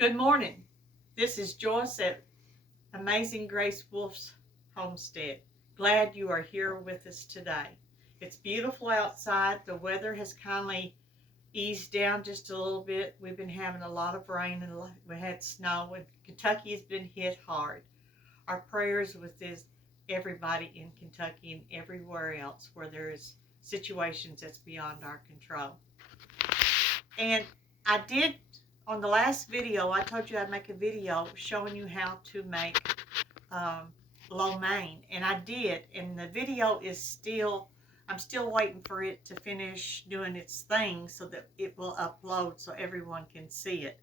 Good morning. This is Joyce at Amazing Grace Wolf's Homestead. Glad you are here with us today. It's beautiful outside. The weather has kindly eased down just a little bit. We've been having a lot of rain and we had snow, and Kentucky has been hit hard. Our prayers with this everybody in Kentucky and everywhere else where there is situations that's beyond our control. And I did, on the last video, I told you I'd make a video showing you how to make lo mein, and I did, and the video is I'm still waiting for it to finish doing its thing so that it will upload so everyone can see it.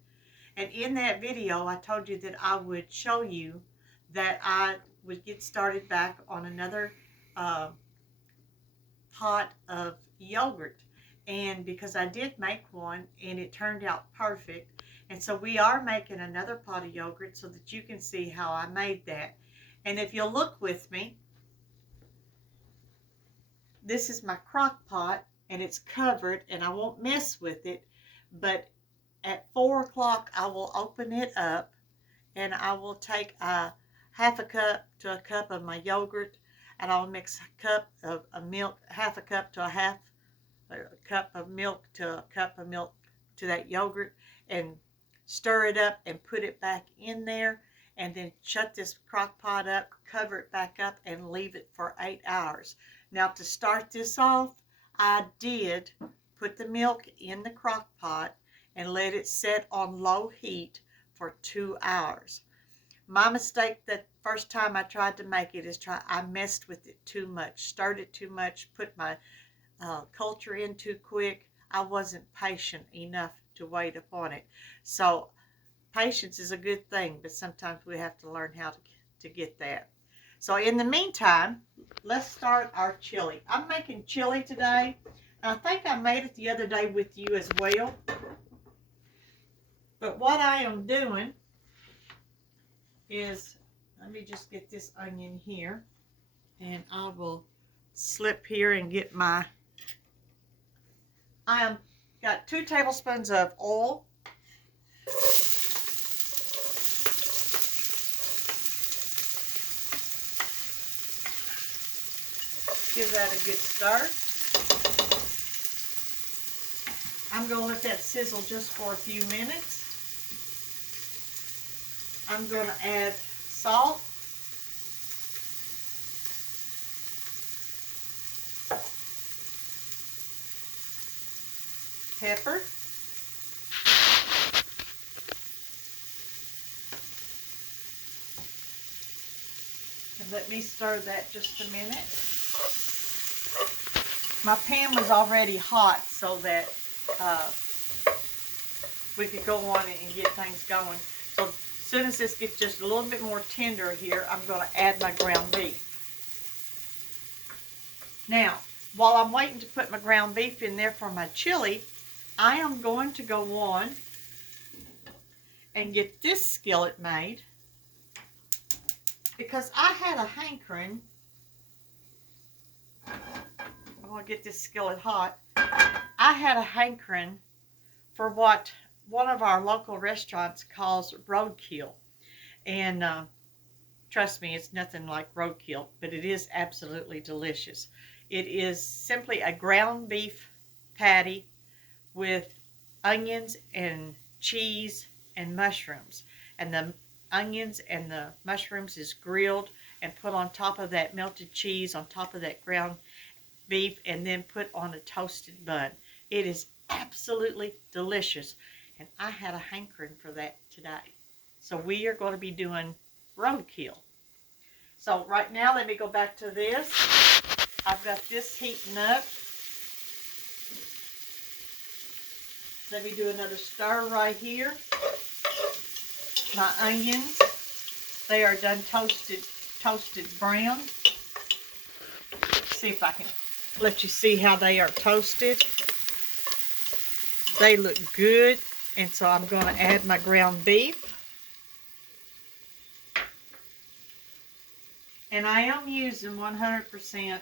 And in that video, I told you that I would show you that I would get started back on another pot of yogurt. And because I did make one and it turned out perfect, and so we are making another pot of yogurt so that you can see how I made that. And if you'll look with me, this is my crock pot and it's covered, and I won't mess with it, but at 4 o'clock I will open it up and I will take half a cup to a cup of my yogurt, and I'll mix a cup of milk, half a cup to a cup of milk to a cup of milk to that yogurt, and stir it up and put it back in there, and then shut this crock pot up, cover it back up, and leave it for 8 hours. Now, to start this off, I did put the milk in the crock pot and let it set on low heat for 2 hours. My mistake the first time I tried to make it is I messed with it too much, stirred it too much, put my culture in too quick. I wasn't patient enough to wait upon it. So patience is a good thing, but sometimes we have to learn how to get that. So in the meantime, let's start our chili. I'm making chili today. I think I made it the other day with you as well. But what I am doing is, let me just get this onion here, and I will slip here and get my, got 2 tablespoons of oil. Give that a good stir. I'm going to let that sizzle just for a few minutes. I'm going to add salt, pepper, and let me stir that just a minute. My pan was already hot so that we could go on and get things going. So as soon as this gets just a little bit more tender here, I'm going to add my ground beef. Now, while I'm waiting to put my ground beef in there for my chili, I am going to go on and get this skillet made, because I had a hankering. I'm going to get this skillet hot. I had a hankering for what one of our local restaurants calls roadkill. And trust me, it's nothing like roadkill, but it is absolutely delicious. It is simply a ground beef patty with onions and cheese and mushrooms. And the onions and the mushrooms is grilled and put on top of that melted cheese, on top of that ground beef, and then put on a toasted bun. It is absolutely delicious, and I had a hankering for that today. So we are going to be doing roadkill. So right now, let me go back to this. I've got this heating up. Let me do another stir right here. My onions, they are done toasted brown. See if I can let you see how they are toasted. They look good, and so I'm going to add my ground beef. And I am using 100%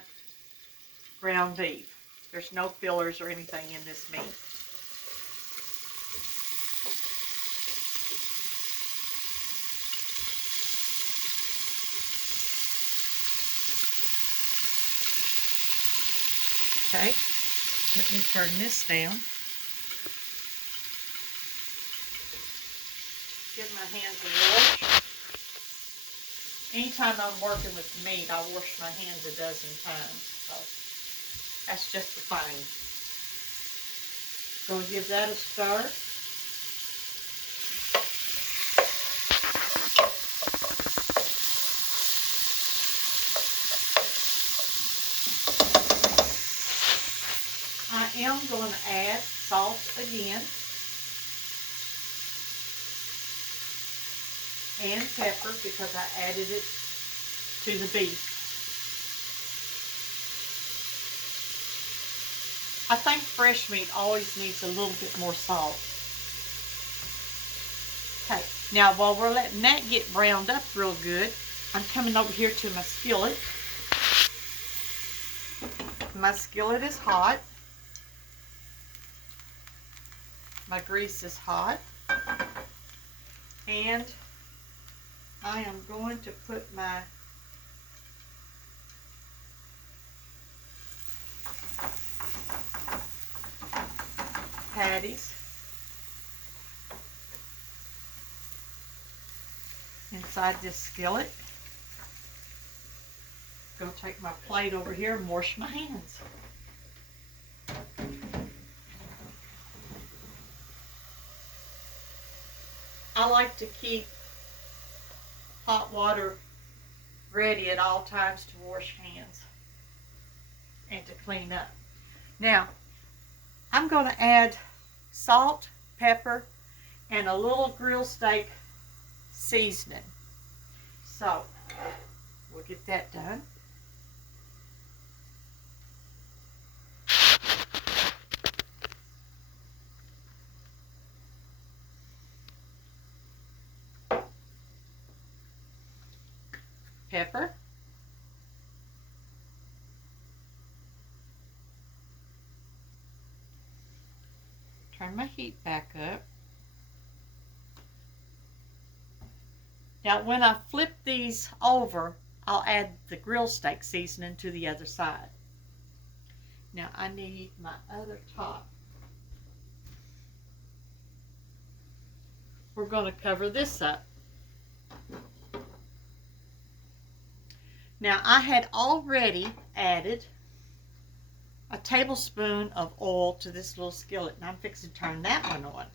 ground beef. There's no fillers or anything in this meat. Okay, let me turn this down. Give my hands a wash. Anytime I'm working with meat, I wash my hands a dozen times. So that's just the thing. Going to give that a stir. I am going to add salt again and pepper because I added it to the beef. I think fresh meat always needs a little bit more salt. Okay, now while we're letting that get browned up real good, I'm coming over here to my skillet. My skillet is hot. My grease is hot. And I am going to put my patties inside this skillet. Go take my plate over here and wash my hands. I like to keep hot water ready at all times to wash hands and to clean up. Now, I'm going to add salt, pepper, and a little grill steak seasoning. So, we'll get that done. Pepper. Turn my heat back up. Now when I flip these over, I'll add the grill steak seasoning to the other side. Now I need my other top. We're going to cover this up. Now I had already added a tablespoon of oil to this little skillet, and I'm fixing to turn that one on.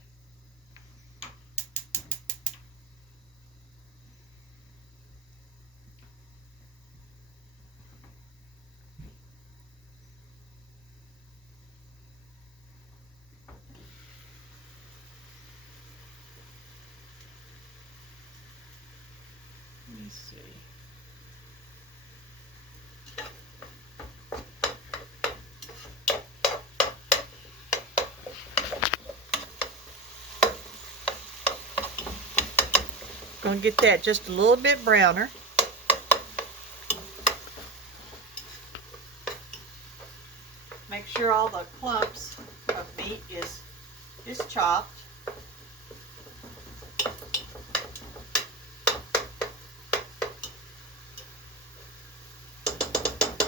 Let me see. Going to get that just a little bit browner. Make sure all the clumps of meat is chopped.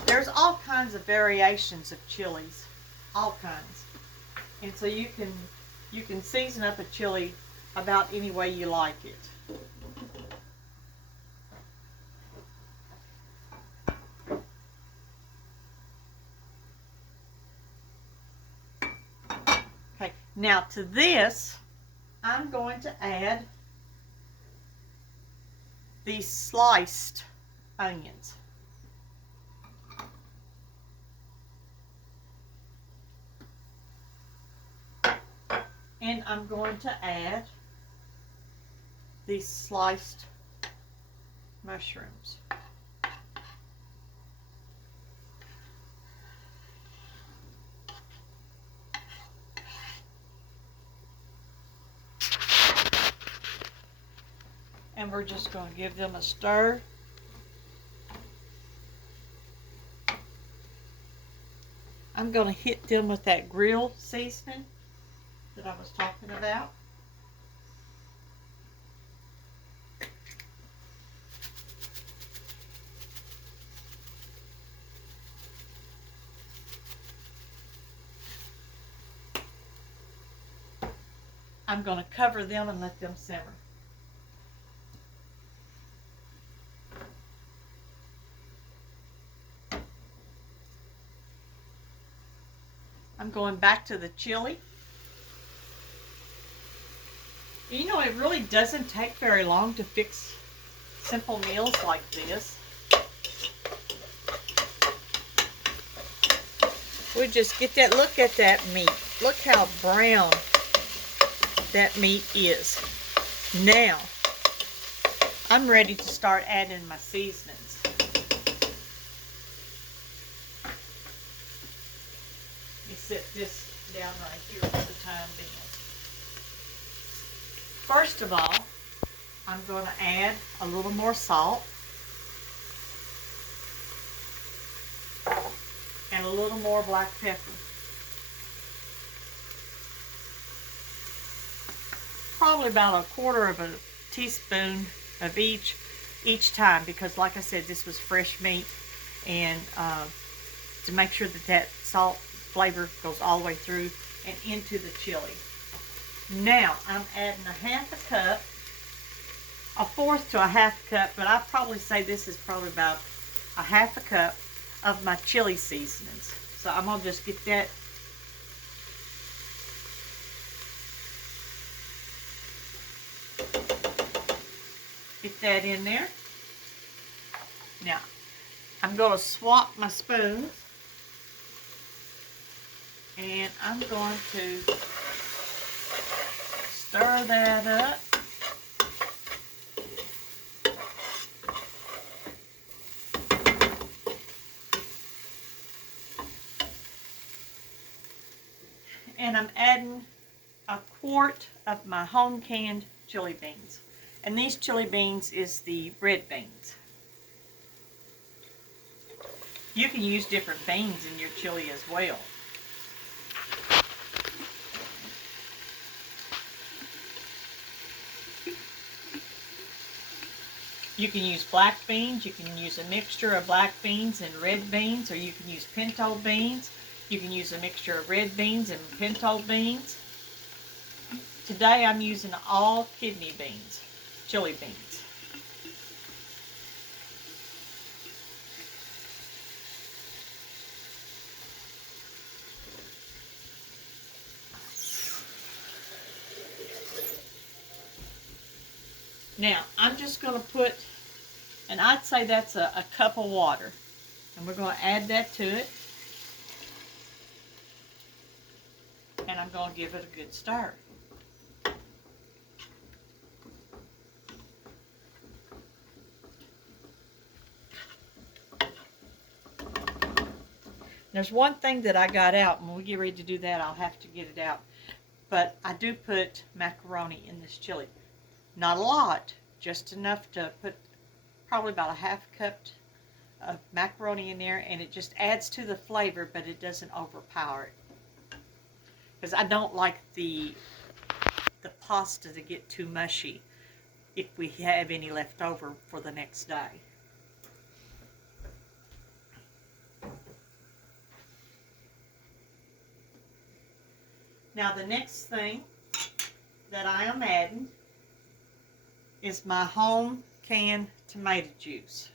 There's all kinds of variations of chilies, all kinds, and so you can season up a chili about any way you like it. Okay, now to this, I'm going to add these sliced onions. And I'm going to add these sliced mushrooms. And we're just going to give them a stir. I'm going to hit them with that grill seasoning that I was talking about. I'm going to cover them and let them simmer. I'm going back to the chili. You know, it really doesn't take very long to fix simple meals like this. We just get that, look at that meat. Look how brown that meat is. Now, I'm ready to start adding my seasonings. Let me set this down right here for the time being. First of all, I'm going to add a little more salt and a little more black pepper. Probably about 1/4 of a teaspoon of each time, because like I said, this was fresh meat, and to make sure that that salt flavor goes all the way through and into the chili. Now I'm adding 1/2 cup, 1/4 to 1/2 cup, but I'd probably say this is probably about 1/2 cup of my chili seasonings. So I'm gonna just get that in there. Now I'm going to swap my spoons, and I'm going to stir that up. And I'm adding 1/4 of my home canned chili beans. And these chili beans is the red beans. You can use different beans in your chili as well. You can use black beans, you can use a mixture of black beans and red beans, or you can use pinto beans. You can use a mixture of red beans and pinto beans. Today I'm using all kidney beans, chili beans. Now, I'm just going to put, and I'd say that's a cup of water. And we're going to add that to it. And I'm going to give it a good stir. There's one thing that I got out, and when we get ready to do that, I'll have to get it out. But I do put macaroni in this chili. Not a lot, just enough to put probably about 1/2 cup of macaroni in there, and it just adds to the flavor, but it doesn't overpower it. Because I don't like the pasta to get too mushy if we have any left over for the next day. Now the next thing that I am adding is my home canned tomato juice.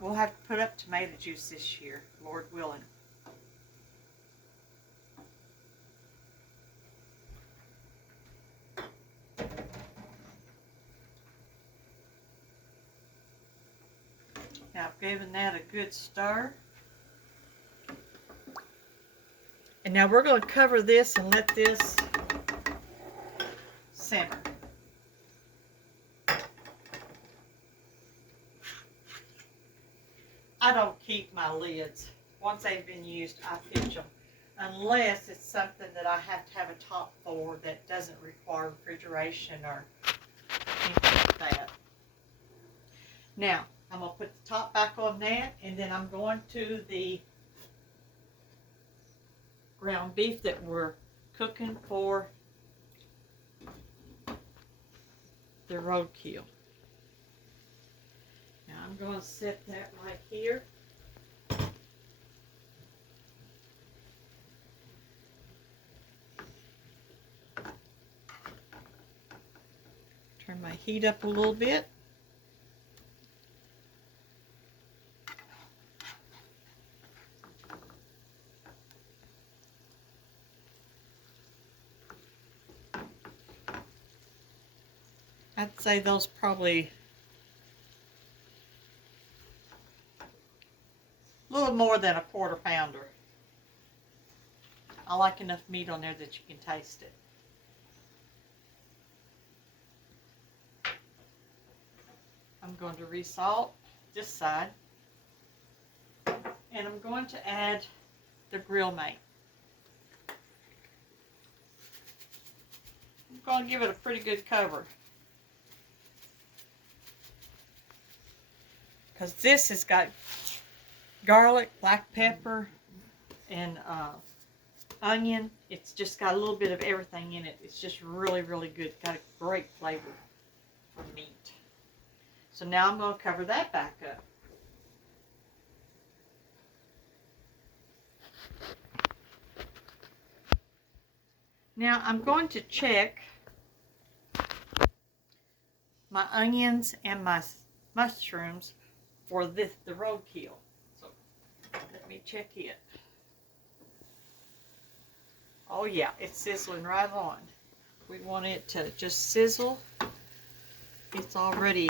We'll have to put up tomato juice this year, Lord willing. Now I've given that a good stir. And now we're going to cover this and let this simmer. I don't keep my lids. Once they've been used, I pitch them. Unless it's something that I have to have a top for that doesn't require refrigeration or anything like that. Now, I'm going to put the top back on that, and then I'm going to the ground beef that we're cooking for the roadkill. Now I'm going to set that right here. Turn my heat up a little bit. I'd say those probably a little more than a quarter pounder. I like enough meat on there that you can taste it. I'm going to resalt this side. And I'm going to add the grill mate. I'm going to give it a pretty good cover. Because this has got garlic, black pepper, and onion. It's just got a little bit of everything in it. It's just really, really good. Got a great flavor for meat. So now I'm going to cover that back up. Now I'm going to check my onions and my mushrooms for the roadkill. So let me check it. Oh yeah, it's sizzling right on. We want it to just sizzle. It's already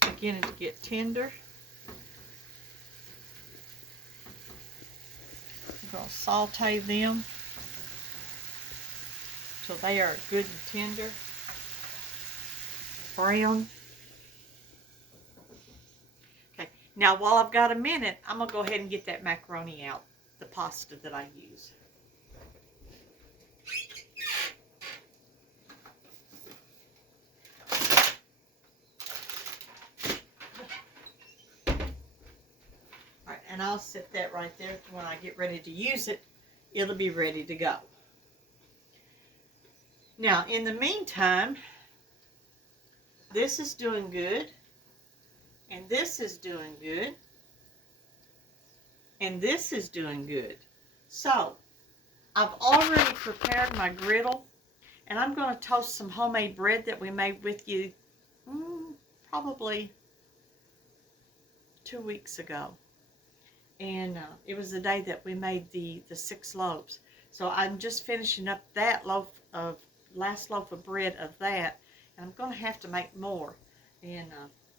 beginning to get tender. I'm going to saute them till they are good and tender, brown. Okay, now while I've got a minute, I'm going to go ahead and get that macaroni out, the pasta that I use. Alright, and I'll set that right there. When I get ready to use it, it'll be ready to go. Now, in the meantime, this is doing good, and this is doing good, and this is doing good. So, I've already prepared my griddle, and I'm going to toast some homemade bread that we made with you probably 2 weeks ago. And it was the day that we made the 6 loaves. So I'm just finishing up that last loaf of bread of that, and I'm going to have to make more in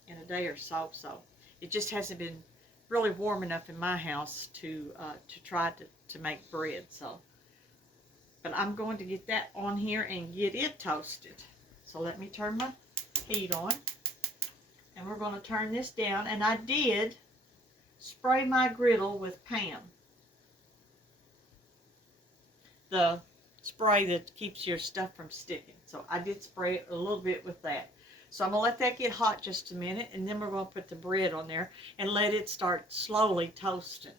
a day or so. So it just hasn't been really warm enough in my house to try to make bread. So, but I'm going to get that on here and get it toasted. So let me turn my heat on, and we're going to turn this down. And I did spray my griddle with Pam, the spray that keeps your stuff from sticking. So I did spray it a little bit with that. So I'm going to let that get hot just a minute, and then we're going to put the bread on there and let it start slowly toasting.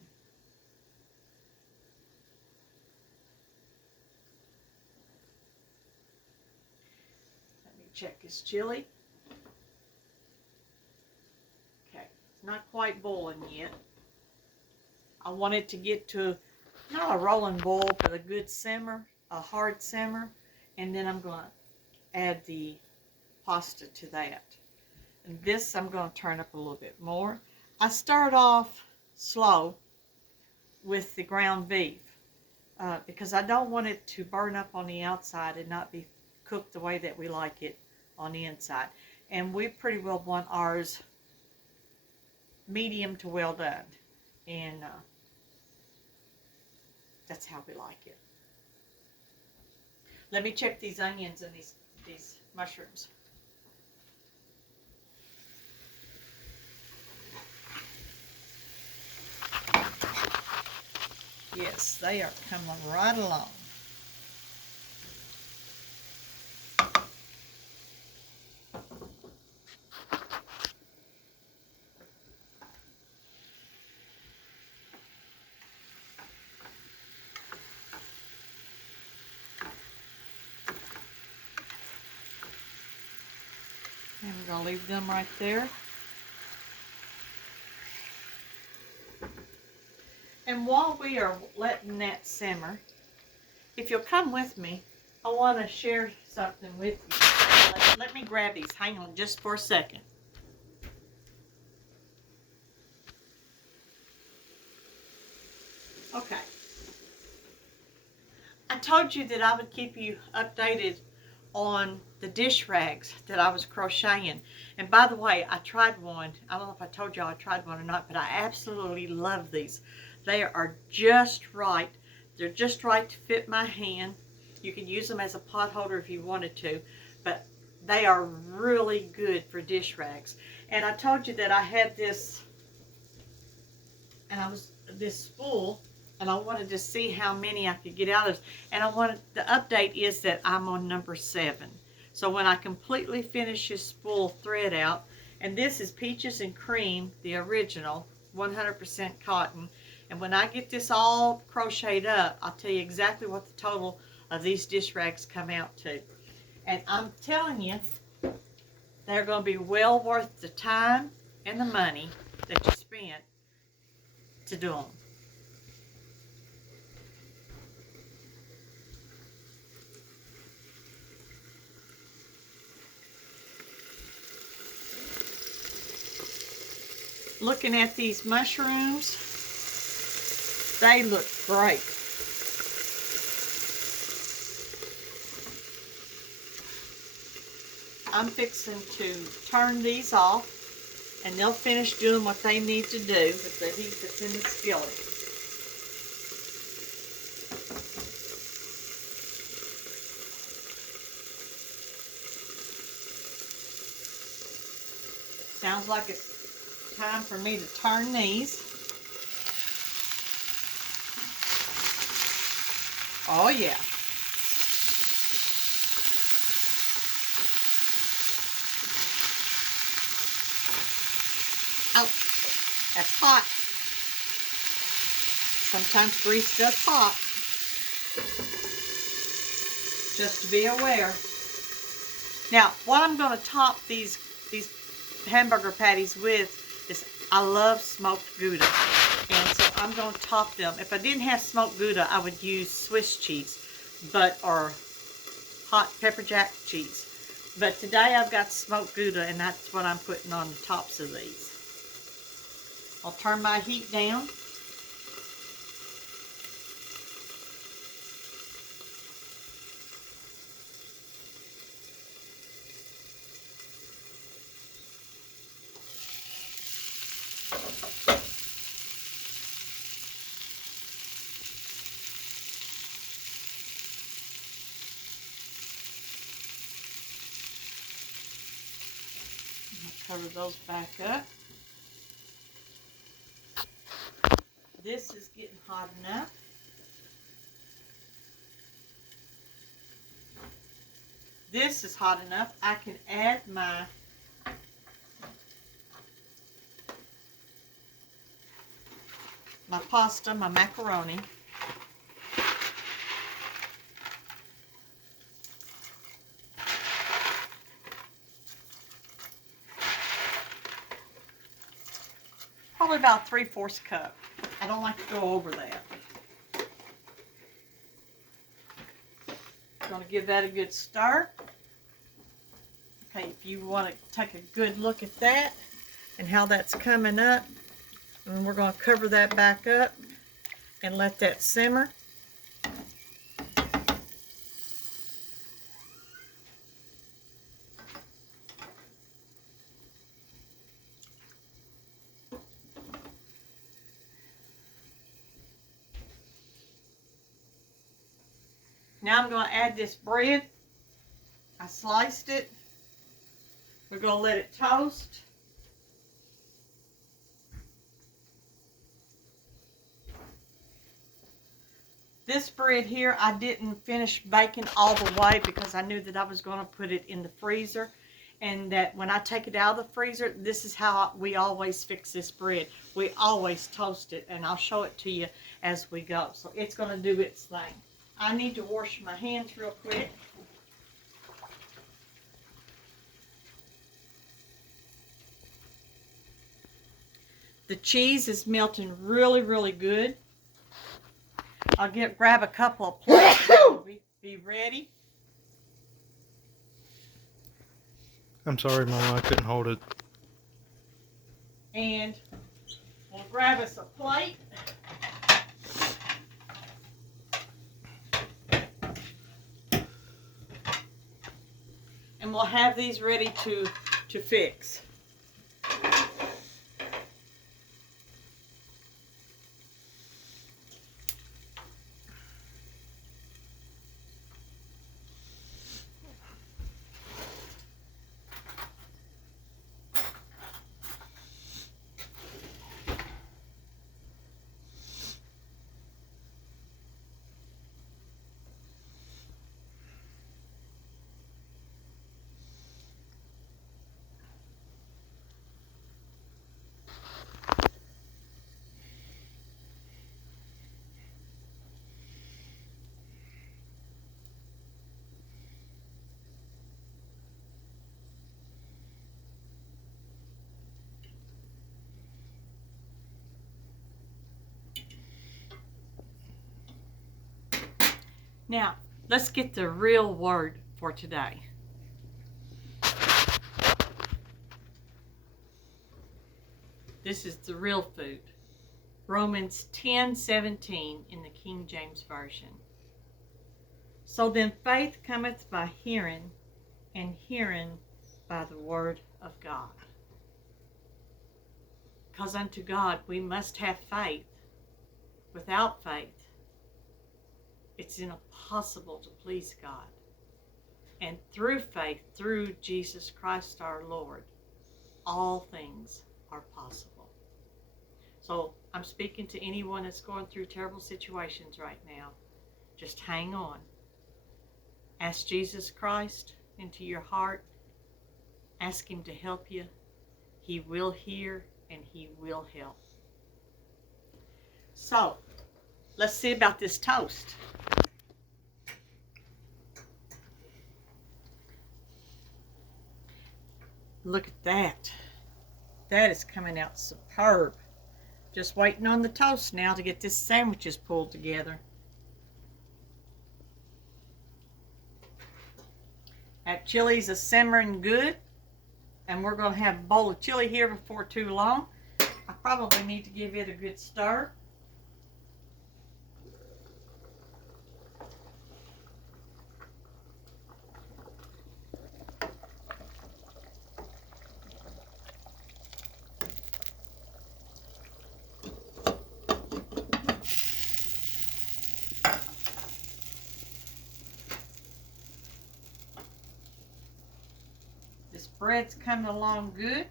Let me check this chili. Okay, it's not quite boiling yet. I want it to get to not a rolling boil, but a good simmer, a hard simmer, and then I'm going to add the pasta to that. And this I'm going to turn up a little bit more. I start off slow with the ground beef because I don't want it to burn up on the outside and not be cooked the way that we like it on the inside. And we pretty well want ours medium to well done. And that's how we like it. Let me check these onions and these mushrooms. Yes, they are coming right along. And we're going to leave them right there. And while we are letting that simmer, if you'll come with me, I want to share something with you. Let me grab these. Hang on just for a second. Okay. I told you that I would keep you updated on the dish rags that I was crocheting. And by the way, I tried one. I don't know if I told y'all I tried one or not, but I absolutely love these. They are just right. They're just right to fit my hand. You can use them as a pot holder if you wanted to, but they are really good for dish rags. And I told you that I had this, and this spool, and I wanted to see how many I could get out of. And the update is that I'm on number 7. So when I completely finish this spool thread out, and this is Peaches and Cream, the original, 100% cotton. And when I get this all crocheted up, I'll tell you exactly what the total of these dish rags come out to. And I'm telling you, they're going to be well worth the time and the money that you spent to do them. Looking at these mushrooms, they look great. I'm fixing to turn these off, and they'll finish doing what they need to do with the heat that's in the skillet. Sounds like it's time for me to turn these. Oh yeah. Oh, that's hot. Sometimes grease does pop. Just to be aware. Now, what I'm going to top these hamburger patties with is, I love smoked Gouda. And so I'm going to top them. If I didn't have smoked Gouda, I would use Swiss cheese, or hot pepper jack cheese. But today I've got smoked Gouda, and that's what I'm putting on the tops of these. I'll turn my heat down. Cover those back up. This is getting hot enough. This is hot enough. I can add my pasta, my macaroni. Probably about 3/4 cup. I don't like to go over that. I'm going to give that a good stir. Okay, if you want to take a good look at that and how that's coming up, and we're going to cover that back up and let that simmer. Now I'm going to add this bread. I sliced it. We're going to let it toast. This bread here, I didn't finish baking all the way because I knew that I was going to put it in the freezer, and that when I take it out of the freezer, this is how we always fix this bread. We always toast it, and I'll show it to you as we go. So it's going to do its thing. I need to wash my hands real quick. The cheese is melting really, really good. I'll grab a couple of plates. Be ready. I'm sorry, Mama, I couldn't hold it. And we'll grab us a plate. And we'll have these ready to fix. Now, let's get the real word for today. This is the real food. Romans 10:17 in the King James Version. So then faith cometh by hearing, and hearing by the word of God. Because unto God we must have faith. Without faith, it's impossible to please God. And through faith, through Jesus Christ our Lord, all things are possible. So I'm speaking to anyone that's going through terrible situations right now. Just hang on. Ask Jesus Christ into your heart. Ask Him to help you. He will hear and He will help. So, let's see about this toast. Look at that. That is coming out superb. Just waiting on the toast now to get this sandwiches pulled together. That chili's is simmering good. And we're going to have a bowl of chili here before too long. I probably need to give it a good stir. This bread's coming along good.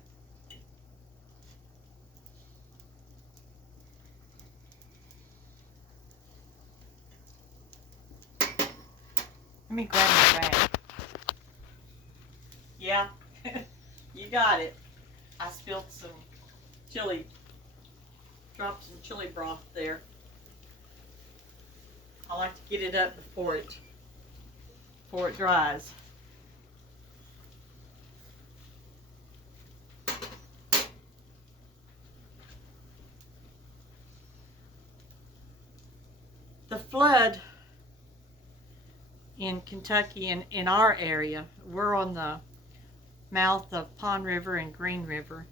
Let me grab my bag. Yeah, you got it. I spilled some chili, dropped some chili broth there. I like to get it up before it dries. The flood in Kentucky and in our area, we're on the mouth of Pond River and Green River,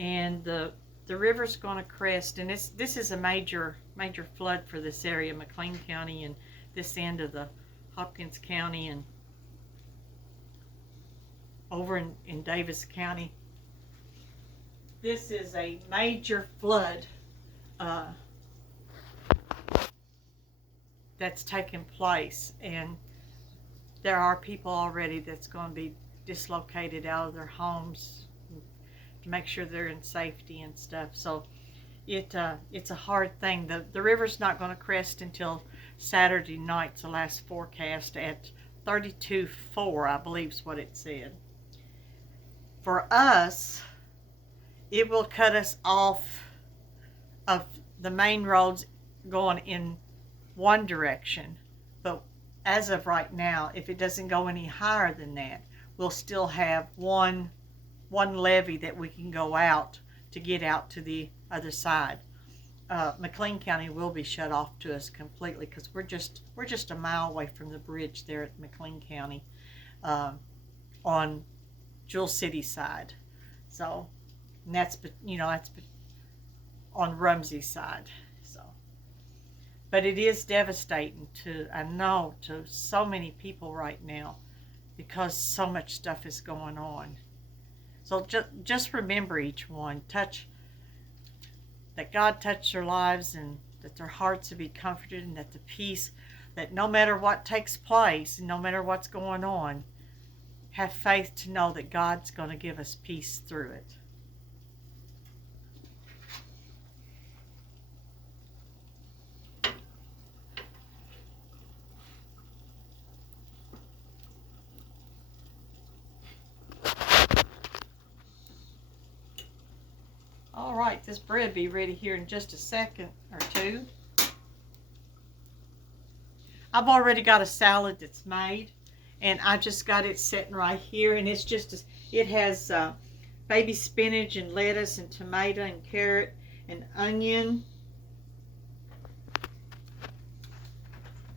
and the river's going to crest, and this is a major flood for this area, McLean County and this end of the Hopkins County and over in Davis County. This is a major flood that's taken place, and there are people already that's going to be dislocated out of their homes to make sure they're in safety and stuff. So it's a hard thing. The river's not going to crest until Saturday night's the last forecast at 32.4, I believe is what it said. For us, it will cut us off of the main roads going in one direction, but as of right now, if it doesn't go any higher than that, we'll still have one levee that we can go out to get out to the other side. McLean County will be shut off to us completely because we're just a mile away from the bridge there at McLean County on Jewel City side. So, and that's on Rumsey side. So, but it is devastating I know, to so many people right now because so much stuff is going on. So just remember each one, that God touched their lives and that their hearts would be comforted and that the peace, that no matter what takes place and no matter what's going on, have faith to know that God's going to give us peace through it. All right, this bread will be ready here in just a second or two. I've already got a salad that's made, and I just got it sitting right here, and it has baby spinach and lettuce and tomato and carrot and onion,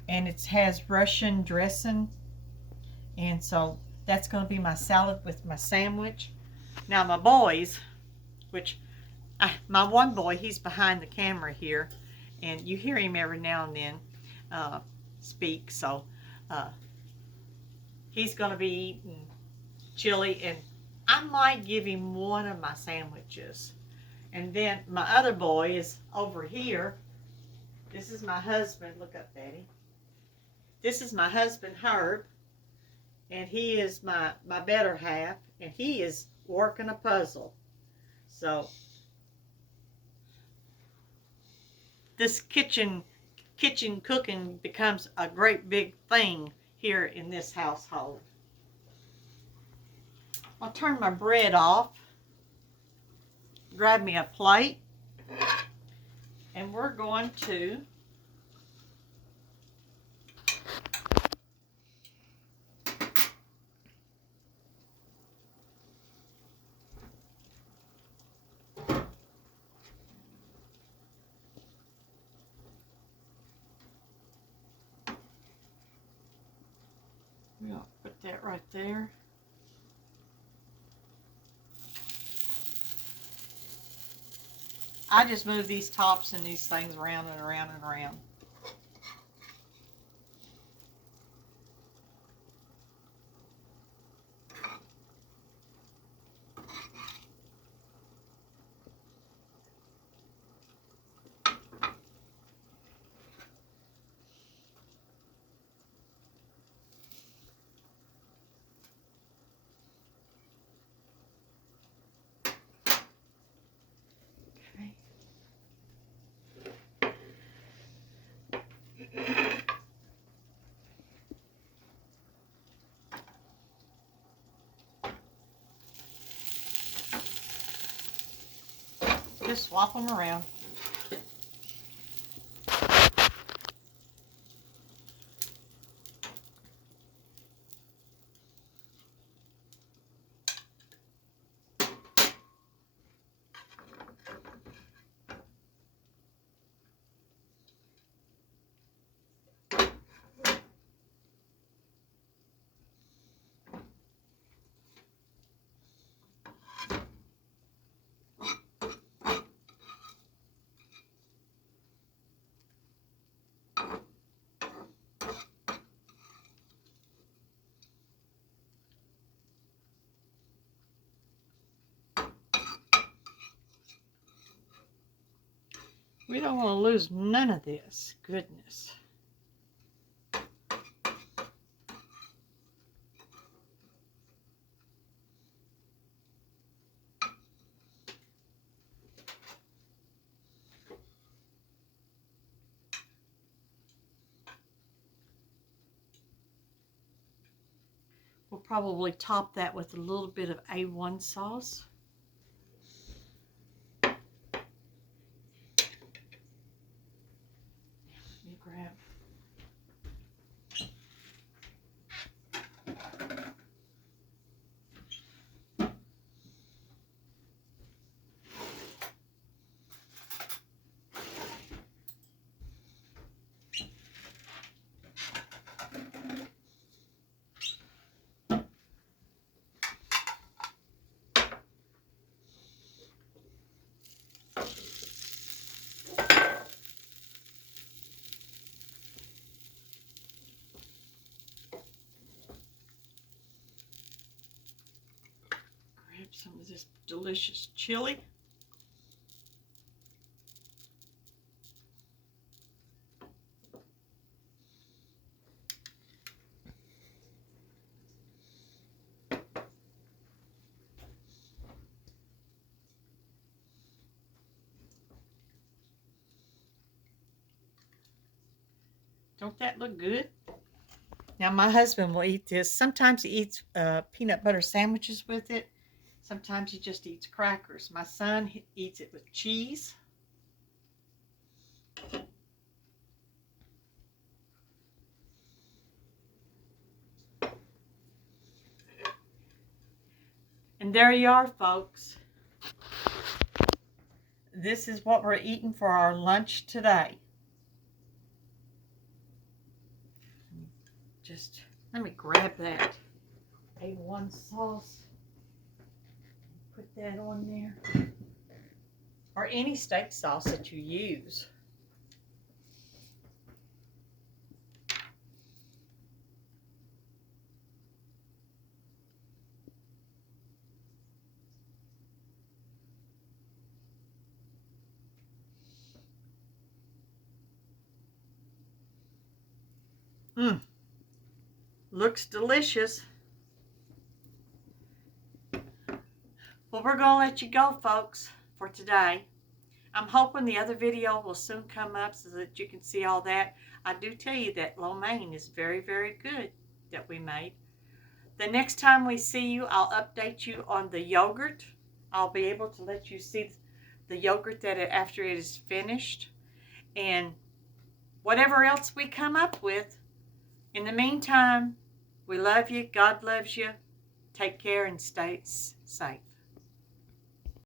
and it has Russian dressing, and so that's going to be my salad with my sandwich. Now my boys, my one boy, he's behind the camera here, and you hear him every now and then speak, so he's going to be eating chili, and I might give him one of my sandwiches. And then my other boy is over here. This is my husband. Look up, Daddy. This is my husband, Herb, and he is my better half, and he is working a puzzle. So this kitchen cooking becomes a great big thing here in this household. I'll turn my bread off, grab me a plate, and we're going to put that right there. I just move these tops and these things around and around and around. Just swap them around. We don't want to lose none of this goodness. We'll probably top that with a little bit of A1 sauce. Let me grab. this delicious chili. Don't that look good? Now, my husband will eat this. Sometimes he eats peanut butter sandwiches with it. Sometimes he just eats crackers. My son eats it with cheese. And there you are, folks. This is what we're eating for our lunch today. Just let me grab that A1 sauce. Put that on there. Or any steak sauce that you use. Looks delicious. Well, we're going to let you go, folks, for today. I'm hoping the other video will soon come up so that you can see all that. I do tell you that lo mein is very, very good that we made. The next time we see you, I'll update you on the yogurt. I'll be able to let you see the yogurt after it is finished. And whatever else we come up with. In the meantime, we love you. God loves you. Take care and stay safe.